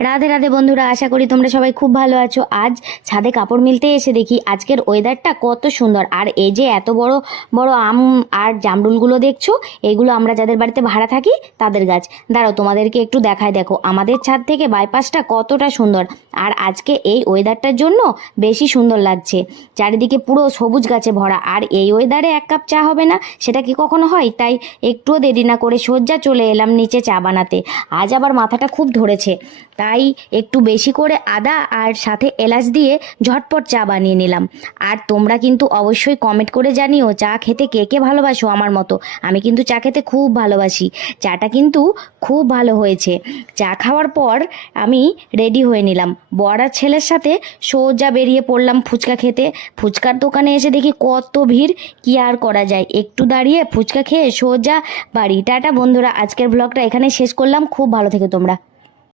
রাধে রাধে বন্ধুরা, আশা করি তোমরা সবাই খুব ভালো আছো। আজ ছাদে কাপড় মিলতে এসে দেখি আজকের ওয়েদারটা কত সুন্দর। আর এই যে এত বড় বড় আম আর জামরুলগুলো দেখছো, এগুলো আমরা যাদের বাড়িতে ভাড়া থাকি তাদের গাছ। দাঁড়াও তোমাদেরকে একটু দেখায়, দেখো আমাদের ছাদ থেকে বাইপাসটা কতটা সুন্দর। আর আজকে এই ওয়েদারটার জন্য বেশি সুন্দর লাগছে, চারিদিকে পুরো সবুজ গাছে ভরা। আর এই ওয়েদারে এক কাপ চা হবে না, সেটা কি কখনো হয়? তাই একটুও দেরি না করে সোজা চলে এলাম নিচে চা বানাতে। আজ আবার মাথাটা খুব ধরেছে, তাই একটু বেশি করে আদা আর সাথে এলাচ দিয়ে ঝটপট চা বানিয়ে নিলাম। আর তোমরা কিন্তু অবশ্যই কমেন্ট করে জানিও চা খেতে কে কে ভালোবাসো আমার মতো। আমি কিন্তু চা খেতে খুব ভালোবাসি। চাটা কিন্তু খুব ভালো হয়েছে। চা খাওয়ার পর আমি রেডি হয়ে নিলাম, বর আর ছেলের সাথে সোজা বেরিয়ে পড়লাম ফুচকা খেতে। ফুচকার দোকানে এসে দেখি কত ভিড়, কি আর করা যায়, একটু দাঁড়িয়ে ফুচকা খেয়ে সোজা বাড়ি। টাটা বন্ধুরা, আজকের ব্লগটা এখানে শেষ করলাম। খুব ভালো থেকো তোমরা।